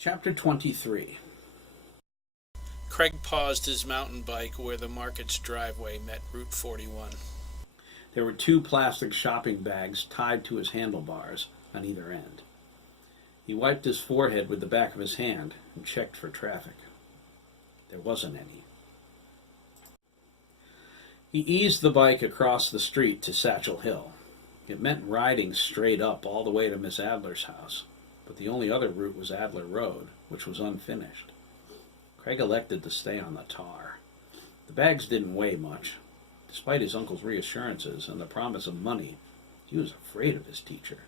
Chapter 23. Craig paused his mountain bike where the market's driveway met Route 41. There were two plastic shopping bags tied to his handlebars on either end. He wiped his forehead with the back of his hand and checked for traffic. There wasn't any. He eased the bike across the street to Satchel Hill. It meant riding straight up all the way to Miss Adler's house, but the only other route was Adler Road, which was unfinished. Craig elected to stay on the tar. The bags didn't weigh much. Despite his uncle's reassurances and the promise of money, he was afraid of his teacher.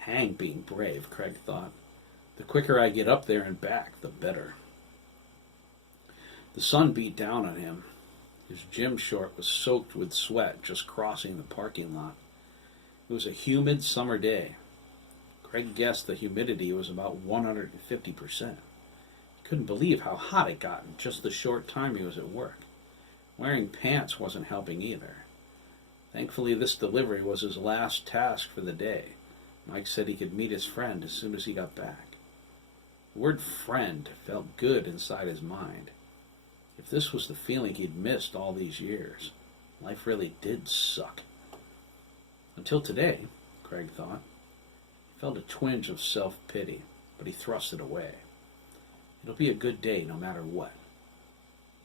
Hang being brave, Craig thought. The quicker I get up there and back, the better. The sun beat down on him. His gym short was soaked with sweat just crossing the parking lot. It was a humid summer day. Craig guessed the humidity was about 150%. He couldn't believe how hot it got in just the short time he was at work. Wearing pants wasn't helping either. Thankfully, this delivery was his last task for the day. Mike said he could meet his friend as soon as he got back. The word friend felt good inside his mind. If this was the feeling he'd missed all these years, life really did suck. Until today, Craig thought. He felt a twinge of self-pity, but he thrust it away. It'll be a good day no matter what.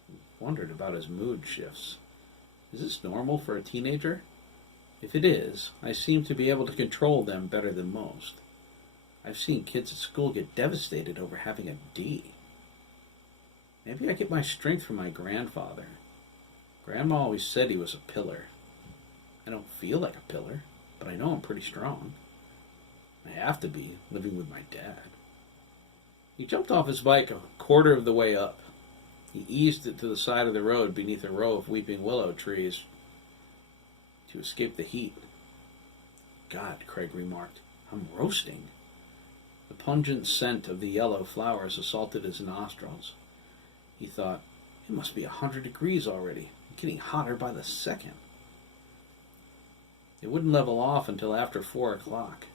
He wondered about his mood shifts. Is this normal for a teenager? If it is, I seem to be able to control them better than most. I've seen kids at school get devastated over having a D. Maybe I get my strength from my grandfather. Grandma always said he was a pillar. I don't feel like a pillar, but I know I'm pretty strong. I have to be, living with my dad. He jumped off his bike a quarter of the way up. He eased it to the side of the road beneath a row of weeping willow trees to escape the heat. God, Craig remarked, I'm roasting. The pungent scent of the yellow flowers assaulted his nostrils. He thought, it must be 100 degrees already. I'm getting hotter by the second. It wouldn't level off until after 4 o'clock.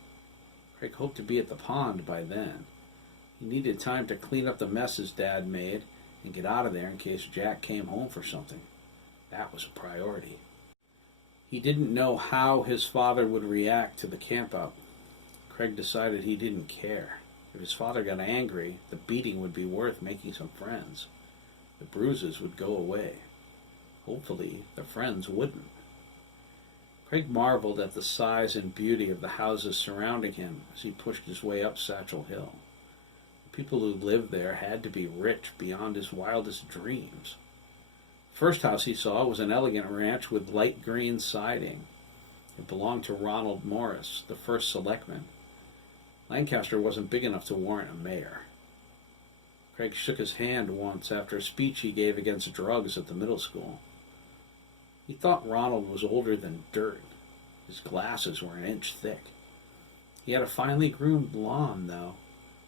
Craig hoped to be at the pond by then. He needed time to clean up the mess his dad made and get out of there in case Jack came home for something. That was a priority. He didn't know how his father would react to the campout. Craig decided he didn't care. If his father got angry, the beating would be worth making some friends. The bruises would go away. Hopefully, the friends wouldn't. Craig marveled at the size and beauty of the houses surrounding him as he pushed his way up Satchel Hill. The people who lived there had to be rich beyond his wildest dreams. The first house he saw was an elegant ranch with light green siding. It belonged to Ronald Morris, the first selectman. Lancaster wasn't big enough to warrant a mayor. Craig shook his hand once after a speech he gave against drugs at the middle school. He thought Ronald was older than dirt. His glasses were an inch thick. He had a finely groomed lawn, though.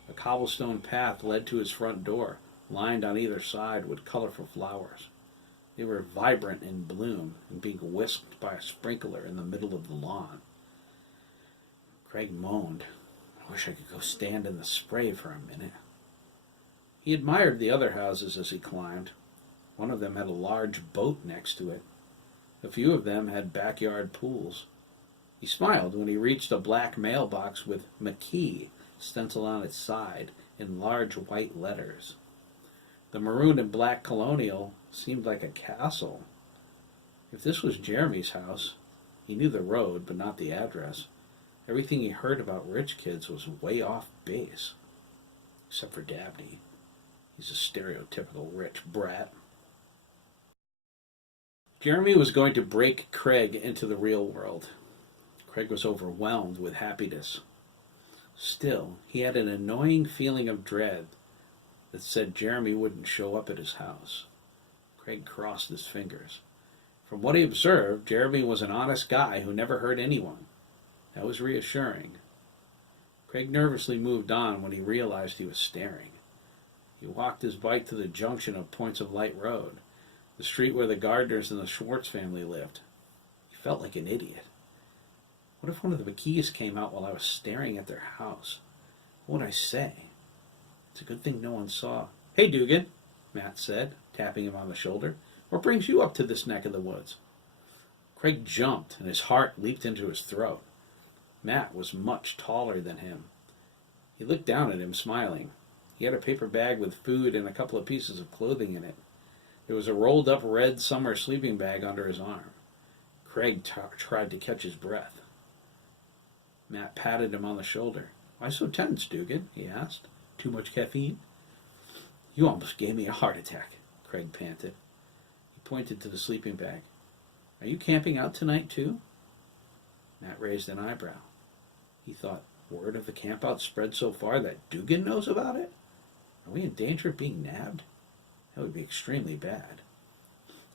A cobblestone path led to his front door, lined on either side with colorful flowers. They were vibrant in bloom and being whisked by a sprinkler in the middle of the lawn. Craig moaned, I wish I could go stand in the spray for a minute. He admired the other houses as he climbed. One of them had a large boat next to it. A few of them had backyard pools. He smiled when he reached a black mailbox with McKee stenciled on its side in large white letters. The maroon and black colonial seemed like a castle. If this was Jeremy's house, he knew the road but not the address. Everything he heard about rich kids was way off base. Except for Dabney. He's a stereotypical rich brat. Jeremy was going to break Craig into the real world. Craig was overwhelmed with happiness. Still, he had an annoying feeling of dread that said Jeremy wouldn't show up at his house. Craig crossed his fingers. From what he observed, Jeremy was an honest guy who never hurt anyone. That was reassuring. Craig nervously moved on when he realized he was staring. He walked his bike to the junction of Points of Light Road, the street where the Gardners and the Schwartz family lived. He felt like an idiot. What if one of the McKees came out while I was staring at their house? What would I say? It's a good thing no one saw. Hey, Dougan, Matt said, tapping him on the shoulder. What brings you up to this neck of the woods? Craig jumped, and his heart leaped into his throat. Matt was much taller than him. He looked down at him, smiling. He had a paper bag with food and a couple of pieces of clothing in it. There was a rolled-up red summer sleeping bag under his arm. Craig tried to catch his breath. Matt patted him on the shoulder. Why so tense, Dougan? He asked. Too much caffeine? You almost gave me a heart attack, Craig panted. He pointed to the sleeping bag. Are you camping out tonight, too? Matt raised an eyebrow. He thought, word of the campout spread so far that Dougan knows about it? Are we in danger of being nabbed? That would be extremely bad.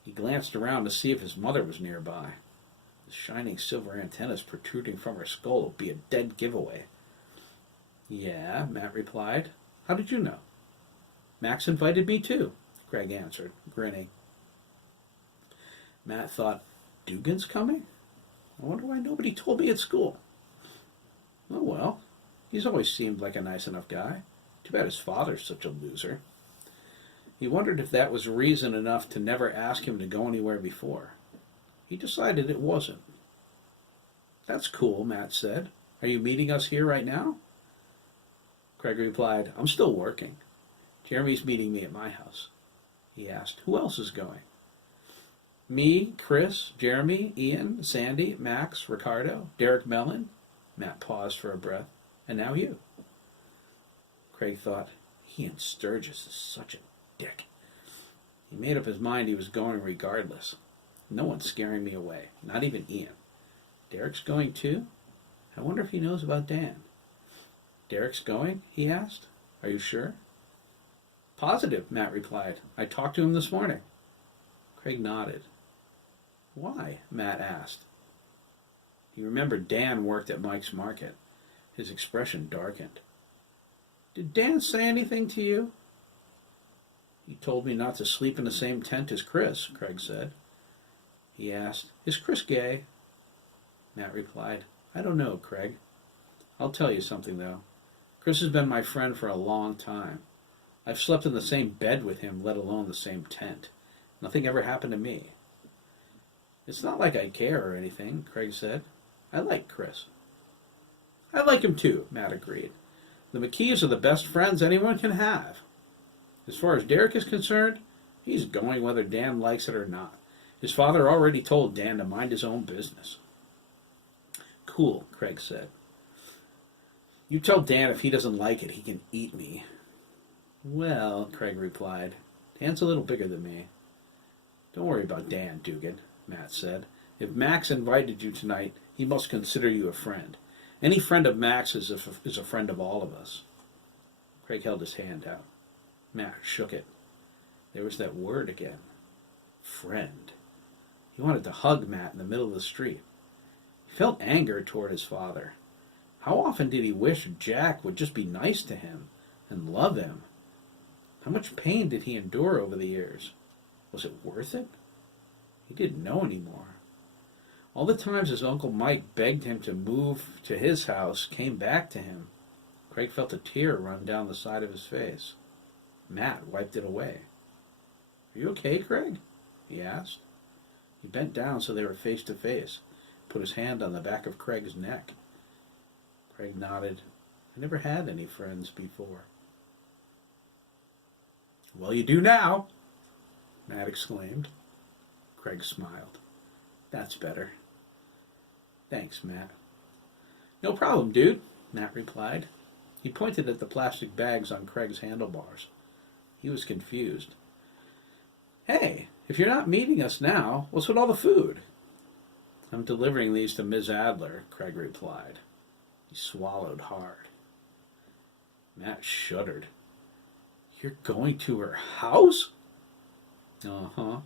He glanced around to see if his mother was nearby. The shining silver antennas protruding from her skull would be a dead giveaway. Yeah, Matt replied. How did you know? Max invited me too, Craig answered, grinning. Matt thought, Dougan's coming? I wonder why nobody told me at school. Oh well, he's always seemed like a nice enough guy. Too bad his father's such a loser. He wondered if that was reason enough to never ask him to go anywhere before. He decided it wasn't. That's cool, Matt said. Are you meeting us here right now? Craig replied, I'm still working. Jeremy's meeting me at my house. He asked, who else is going? Me, Chris, Jeremy, Ian, Sandy, Max, Ricardo, Derek Mellon. Matt paused for a breath. And now you. Craig thought, Ian Sturgis is such a dick. He made up his mind he was going regardless. No one's scaring me away, not even Ian. Derek's going too? I wonder if he knows about Dan. Derek's going? He asked. Are you sure? Positive, Matt replied. I talked to him this morning. Craig nodded. Why? Matt asked. He remembered Dan worked at Mike's Market. His expression darkened. Did Dan say anything to you? He told me not to sleep in the same tent as Chris, Craig said. He asked, is Chris gay? Matt replied, I don't know, Craig. I'll tell you something, though. Chris has been my friend for a long time. I've slept in the same bed with him, let alone the same tent. Nothing ever happened to me. It's not like I care or anything, Craig said. I like Chris. I like him too, Matt agreed. The McKees are the best friends anyone can have. As far as Derek is concerned, he's going whether Dan likes it or not. His father already told Dan to mind his own business. Cool, Craig said. You tell Dan if he doesn't like it, he can eat me. Well, Craig replied, Dan's a little bigger than me. Don't worry about Dan, Dougan, Matt said. If Max invited you tonight, he must consider you a friend. Any friend of Max is a friend of all of us. Craig held his hand out. Matt shook it. There was that word again. Friend. He wanted to hug Matt in the middle of the street. He felt anger toward his father. How often did he wish Jack would just be nice to him and love him? How much pain did he endure over the years? Was it worth it? He didn't know anymore. All the times his Uncle Mike begged him to move to his house came back to him. Craig felt a tear run down the side of his face. Matt wiped it away. Are you okay, Craig? He asked. He bent down so they were face to face, put his hand on the back of Craig's neck. Craig nodded. I never had any friends before. Well, you do now, Matt exclaimed. Craig smiled. That's better. Thanks, Matt. No problem, dude, Matt replied. He pointed at the plastic bags on Craig's handlebars. He was confused. Hey, if you're not meeting us now, what's with all the food? I'm delivering these to Ms. Adler, Craig replied. He swallowed hard. Matt shuddered. You're going to her house? Uh-huh.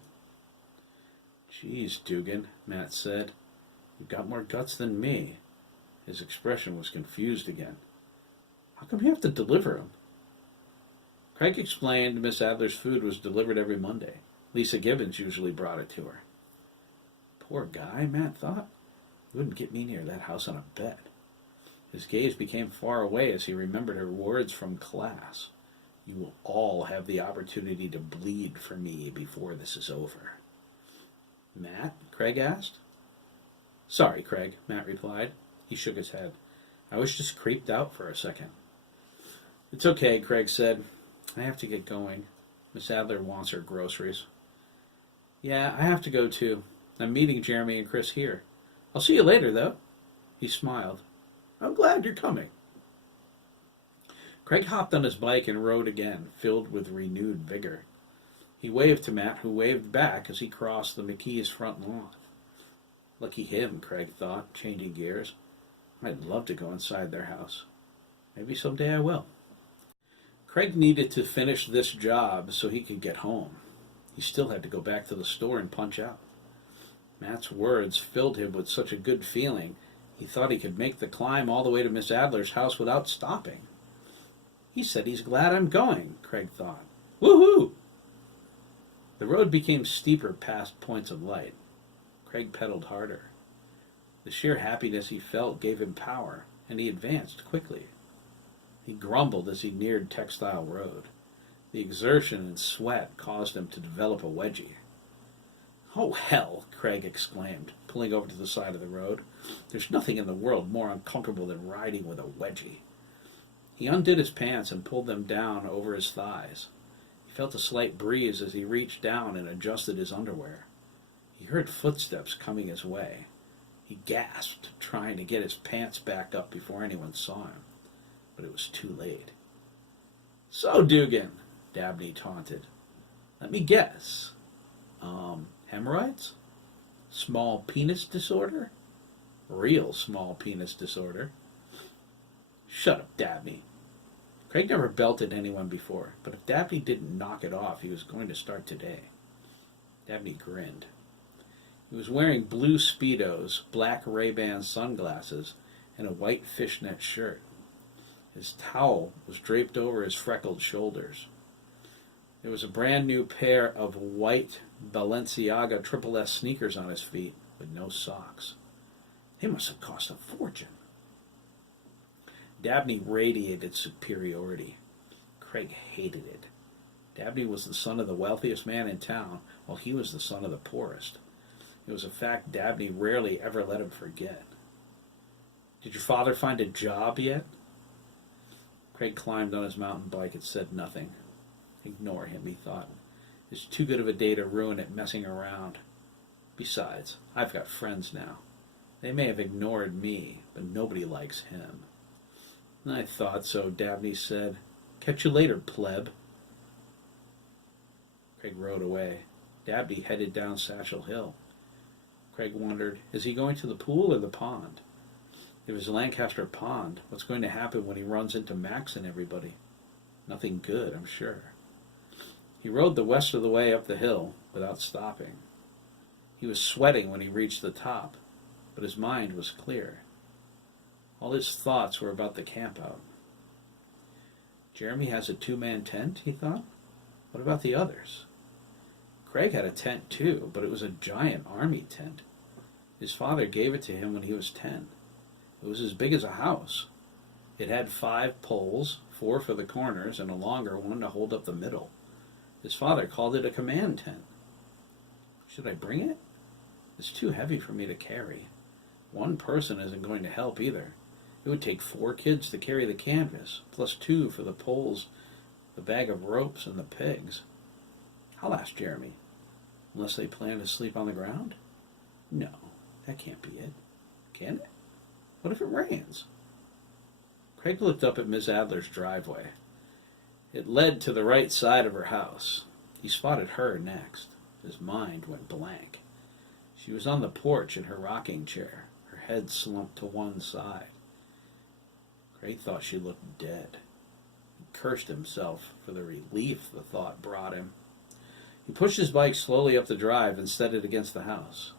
Geez, Dougan, Matt said. You've got more guts than me. His expression was confused again. How come you have to deliver them? Craig explained Miss Adler's food was delivered every Monday. Lisa Gibbons usually brought it to her. Poor guy, Matt thought. He wouldn't get me near that house on a bed. His gaze became far away as he remembered her words from class. You will all have the opportunity to bleed for me before this is over. Matt? Craig asked. Sorry, Craig, Matt replied. He shook his head. I was just creeped out for a second. It's okay, Craig said. I have to get going. Miss Adler wants her groceries. Yeah, I have to go too. I'm meeting Jeremy and Chris here. I'll see you later, though. He smiled. I'm glad you're coming. Craig hopped on his bike and rode again, filled with renewed vigor. He waved to Matt, who waved back as he crossed the McKee's front lawn. Lucky him, Craig thought, changing gears. I'd love to go inside their house. Maybe someday I will. Craig needed to finish this job so he could get home. He still had to go back to the store and punch out. Matt's words filled him with such a good feeling, he thought he could make the climb all the way to Miss Adler's house without stopping. He said he's glad I'm going, Craig thought. Woohoo! The road became steeper past points of light. Craig pedaled harder. The sheer happiness he felt gave him power, and he advanced quickly. He grumbled as he neared Textile Road. The exertion and sweat caused him to develop a wedgie. Oh, hell, Craig exclaimed, pulling over to the side of the road. There's nothing in the world more uncomfortable than riding with a wedgie. He undid his pants and pulled them down over his thighs. He felt a slight breeze as he reached down and adjusted his underwear. He heard footsteps coming his way. He gasped, trying to get his pants back up before anyone saw him. But it was too late. So, Dougan, Dabney taunted. Let me guess. Hemorrhoids? Small penis disorder? Real small penis disorder. Shut up, Dabney. Craig never belted anyone before, but if Dabney didn't knock it off, he was going to start today. Dabney grinned. He was wearing blue Speedos, black Ray-Ban sunglasses, and a white fishnet shirt. His towel was draped over his freckled shoulders. There was a brand new pair of white Balenciaga Triple S sneakers on his feet, with no socks. They must have cost a fortune. Dabney radiated superiority. Craig hated it. Dabney was the son of the wealthiest man in town, while he was the son of the poorest. It was a fact Dabney rarely ever let him forget. Did your father find a job yet? Craig climbed on his mountain bike and said nothing. Ignore him, he thought. It's too good of a day to ruin it messing around. Besides, I've got friends now. They may have ignored me, but nobody likes him. I thought so, Dabney said. Catch you later, pleb. Craig rode away. Dabney headed down Satchel Hill. Craig wondered, is he going to the pool or the pond? If it's Lancaster Pond, what's going to happen when he runs into Max and everybody? Nothing good, I'm sure. He rode the rest of the way up the hill without stopping. He was sweating when he reached the top, but his mind was clear. All his thoughts were about the campout. Jeremy has a two-man tent, he thought. What about the others? Craig had a tent too, but it was a giant army tent. His father gave it to him when he was 10. It was as big as a house. It had 5 poles, 4 for the corners, and a longer one to hold up the middle. His father called it a command tent. Should I bring it? It's too heavy for me to carry. One person isn't going to help either. It would take 4 kids to carry the canvas, plus 2 for the poles, the bag of ropes, and the pigs. I'll ask Jeremy. Unless they plan to sleep on the ground? No, that can't be it. Can it? What if it rains? Craig looked up at Miss Adler's driveway. It led to the right side of her house. He spotted her next. His mind went blank. She was on the porch in her rocking chair, her head slumped to one side. Craig thought she looked dead. He cursed himself for the relief the thought brought him. He pushed his bike slowly up the drive and set it against the house.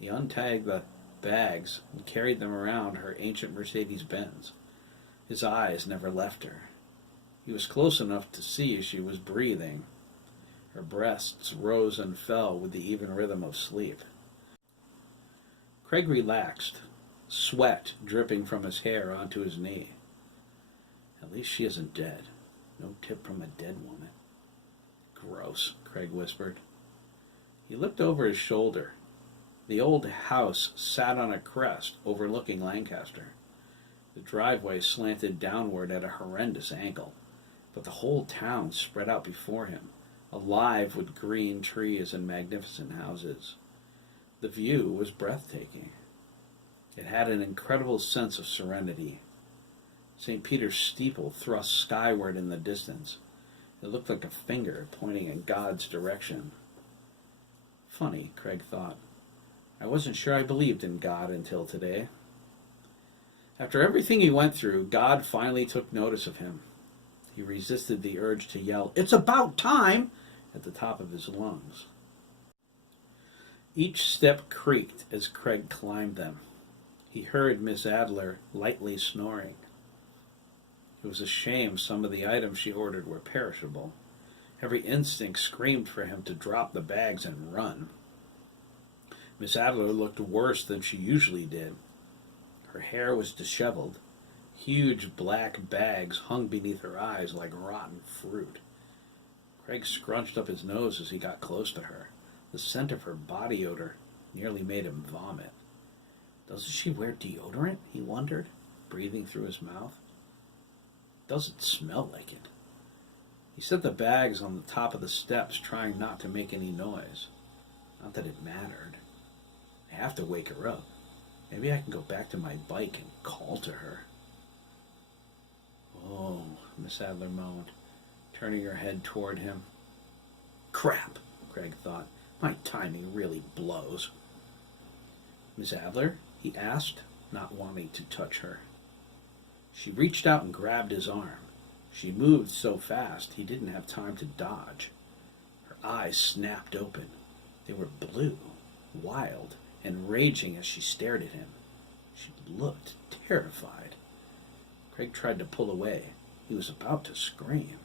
He untagged the bags and carried them around her ancient Mercedes-Benz. His eyes never left her. He was close enough to see she was breathing. Her breasts rose and fell with the even rhythm of sleep. Craig relaxed, sweat dripping from his hair onto his knee. At least she isn't dead. No tip from a dead woman. Gross, Craig whispered. He looked over his shoulder. The old house sat on a crest overlooking Lancaster. The driveway slanted downward at a horrendous angle, but the whole town spread out before him, alive with green trees and magnificent houses. The view was breathtaking. It had an incredible sense of serenity. St. Peter's steeple thrust skyward in the distance. It looked like a finger pointing in God's direction. Funny, Craig thought. I wasn't sure I believed in God until today. After everything he went through, God finally took notice of him. He resisted the urge to yell, "It's about time!" at the top of his lungs. Each step creaked as Craig climbed them. He heard Miss Adler lightly snoring. It was a shame some of the items she ordered were perishable. Every instinct screamed for him to drop the bags and run. Miss Adler looked worse than she usually did. Her hair was disheveled. Huge black bags hung beneath her eyes like rotten fruit. Craig scrunched up his nose as he got close to her. The scent of her body odor nearly made him vomit. Doesn't she wear deodorant? He wondered, breathing through his mouth. Doesn't smell like it. He set the bags on the top of the steps, trying not to make any noise. Not that it mattered. I have to wake her up. Maybe I can go back to my bike and call to her. Oh, Miss Adler moaned, turning her head toward him. Crap, Craig thought. My timing really blows. Miss Adler? He asked, not wanting to touch her. She reached out and grabbed his arm. She moved so fast he didn't have time to dodge. Her eyes snapped open. They were blue, wild, and raging as she stared at him. She looked terrified. Craig tried to pull away. He was about to scream.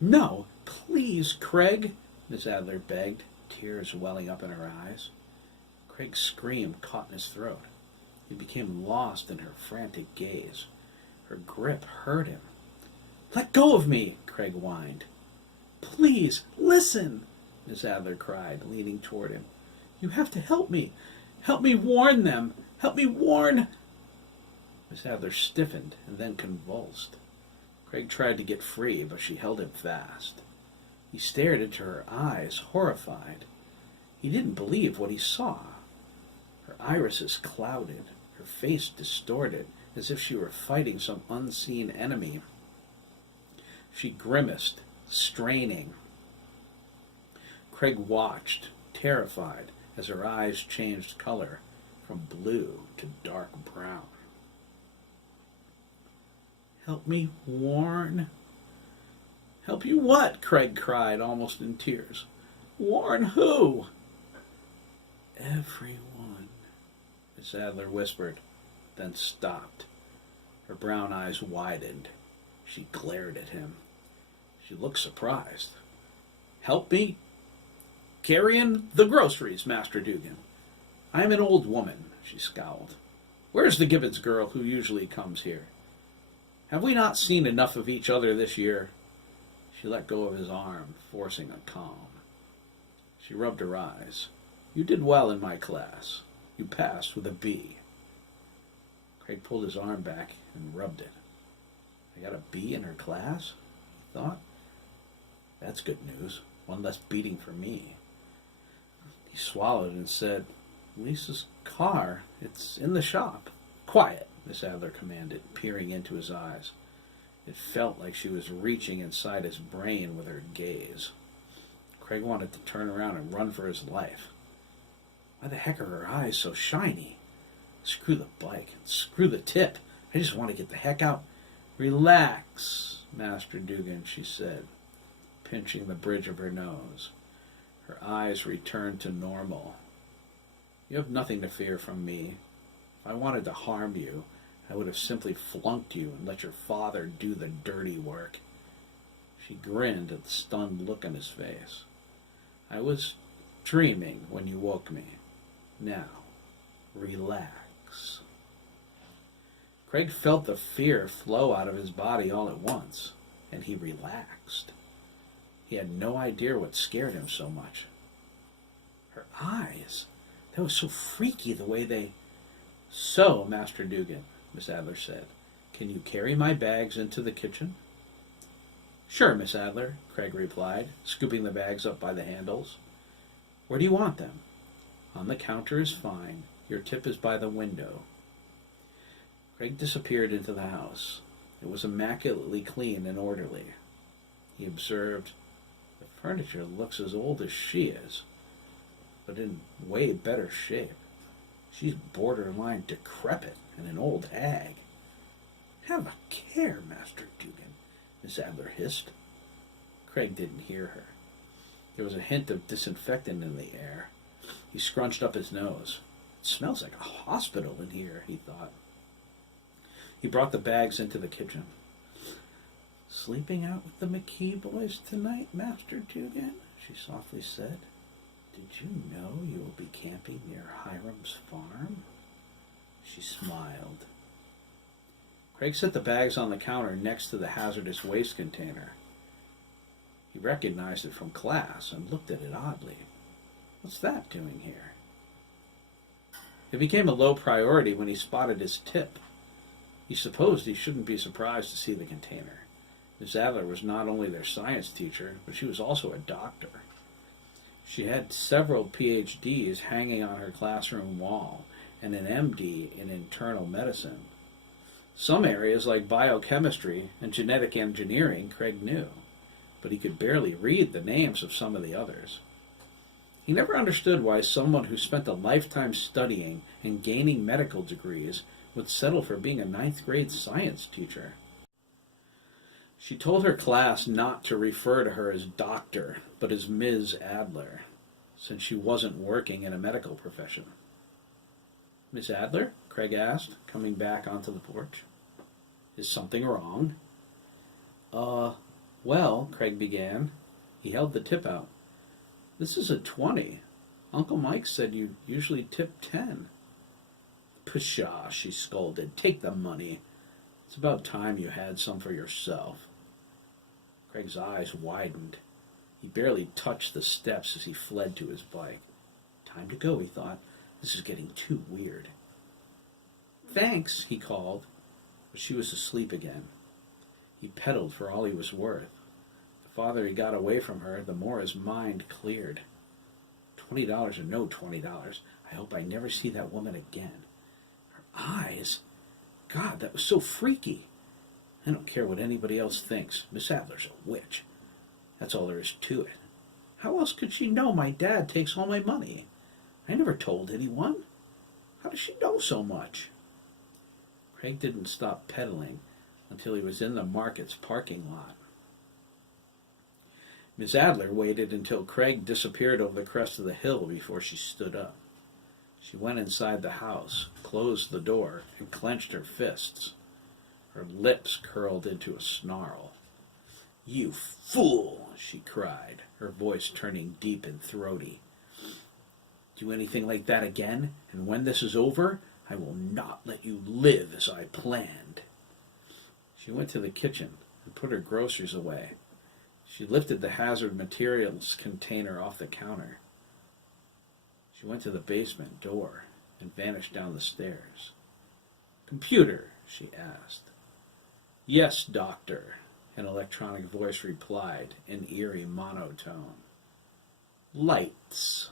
No, please, Craig, Miss Adler begged, tears welling up in her eyes. Craig's scream caught in his throat. He became lost in her frantic gaze. Her grip hurt him. Let go of me, Craig whined. Please, listen, Miss Adler cried, leaning toward him. You have to help me. Help me warn them. Help me warn... Miss Adler stiffened and then convulsed. Craig tried to get free, but she held him fast. He stared into her eyes, horrified. He didn't believe what he saw. Her irises clouded, her face distorted, as if she were fighting some unseen enemy. She grimaced, straining. Craig watched, terrified, as her eyes changed color from blue to dark brown. Help me warn. Help you what? Craig cried, almost in tears. Warn who? Everyone, Miss Adler whispered, then stopped. Her brown eyes widened. She glared at him. She looked surprised. Help me? Carry in the groceries, Master Dougan. I'm an old woman, she scowled. Where's the Gibbons girl who usually comes here? Have we not seen enough of each other this year? She let go of his arm, forcing a calm. She rubbed her eyes. You did well in my class. You passed with a B. Craig pulled his arm back and rubbed it. I got a B in her class? He thought. That's good news. One less beating for me. He swallowed and said, Lisa's car. It's in the shop. Quiet, Miss Adler commanded, peering into his eyes. It felt like she was reaching inside his brain with her gaze. Craig wanted to turn around and run for his life. Why the heck are her eyes so shiny? Screw the bike. Screw the tip. I just want to get the heck out. Relax, Master Dougan, she said, pinching the bridge of her nose. Her eyes returned to normal. You have nothing to fear from me. If I wanted to harm you, I would have simply flunked you and let your father do the dirty work. She grinned at the stunned look on his face. I was dreaming when you woke me. Now, relax. Craig felt the fear flow out of his body all at once, and and he relaxed. He had no idea what scared him so much. Her eyes. That was so freaky the way they... "So, Master Dougan," Miss Adler said, "can you carry my bags into the kitchen?" "Sure, Miss Adler," Craig replied, scooping the bags up by the handles. "Where do you want them?" "On the counter is fine. Your tip is by the window." Craig disappeared into the house. It was immaculately clean and orderly. He observed, "The furniture looks as old as she is, but in way better shape. She's borderline decrepit and an old hag." "Have a care, Master Dougan," Miss Adler hissed. Craig didn't hear her. There was a hint of disinfectant in the air. He scrunched up his nose. "It smells like a hospital in here," he thought. He brought the bags into the kitchen. "Sleeping out with the McKee boys tonight, Master Dougan?" she softly said. "Did you know you will be camping near Hiram's farm?" She smiled. Craig set the bags on the counter next to the hazardous waste container. He recognized it from class and looked at it oddly. What's that doing here? It became a low priority when he spotted his tip. He supposed he shouldn't be surprised to see the container. Miss Adler was not only their science teacher, but she was also a doctor. She had several PhDs hanging on her classroom wall and an MD in internal medicine. Some areas like biochemistry and genetic engineering Craig knew, but he could barely read the names of some of the others. He never understood why someone who spent a lifetime studying and gaining medical degrees would settle for being a ninth-grade science teacher. She told her class not to refer to her as Doctor, but as Ms. Adler, since she wasn't working in a medical profession. "Miss Adler?" Craig asked, coming back onto the porch. "Is something wrong?" Well, Craig began. He held the tip out. "This is a 20. Uncle Mike said you usually tip 10. "Pshaw," she scolded. "Take the money. It's about time you had some for yourself." Craig's eyes widened. He barely touched the steps as he fled to his bike. Time to go, he thought. This is getting too weird. "Thanks," he called, but she was asleep again. He pedaled for all he was worth. The farther he got away from her, the more his mind cleared. $20 or no $20, I hope I never see that woman again. Her eyes! God, that was so freaky. I don't care what anybody else thinks. Miss Adler's a witch. That's all there is to it. How else could she know my dad takes all my money? I never told anyone. How does she know so much? Craig didn't stop pedaling until he was in the market's parking lot. Miss Adler waited until Craig disappeared over the crest of the hill before she stood up. She went inside the house, closed the door, and clenched her fists. Her lips curled into a snarl. "You fool!" she cried, her voice turning deep and throaty. "Do anything like that again, and when this is over, I will not let you live as I planned." She went to the kitchen and put her groceries away. She lifted the hazard materials container off the counter. She went to the basement door and vanished down the stairs. "Computer?" she asked. "Yes, Doctor," an electronic voice replied in eerie monotone. "Lights."